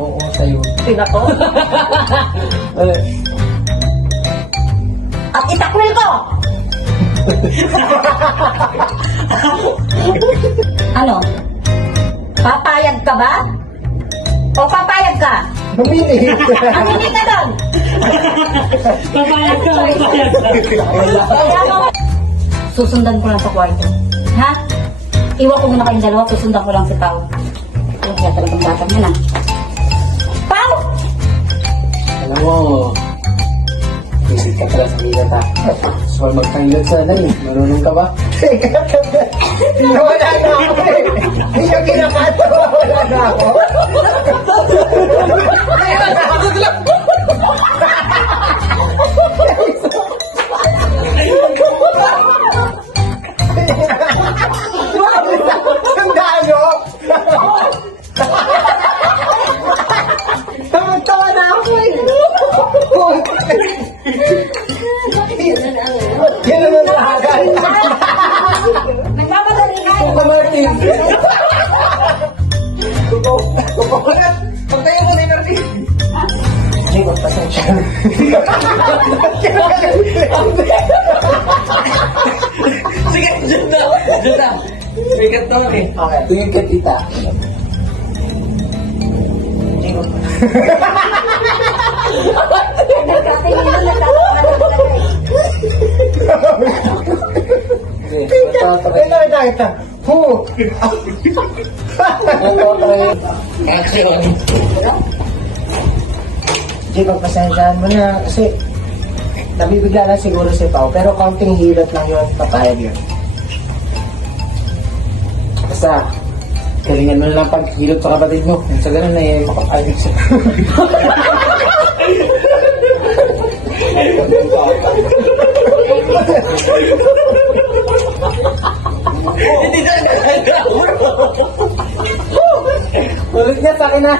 Oo, sa'yo. Pinako. At itakwil ko! Ano? Papayag ka ba? O papayag ka? Bumili. Hindi ka doon! Papayag ka, papayag ka. Kaya mo, susundan ko lang sa kwarto. Ha? Iwan ko muna kayong dalawa, susundan ko lang si Pao. Yung kaya talagang batang yan, ha? Pao! Alam mo, visit ka pala sa Milat ha. So, magkailat sana eh. Marunong ka ba? Wala na ako eh. Hindi yung kinakatawa, wala na ako. Tandaan mo! Tawa-tawa na ako eh. Yan naman lahagan. Nagmamadali ka! Kuka Martin. Kukulat. Pagtayo mo na yung Martin. Hindi ko, pasensya. Sige, dyan na. Dyan na. Bigat na eh. Okay, tingin ka tita. Hindi ko. Nagkatingin na, nagkatawa na talaga eh. Ito. Hu! Action. Hindi ko, pasensyahan mo na kasi nabibigla lang siguro si Pao pero konting hilot lang yun, papayag yun. Basta, galingan mo na lang paghilot sa kapatid mo. Sa ganun na eh, makapayag siya. Hindi na. Ulit niya sa akin na.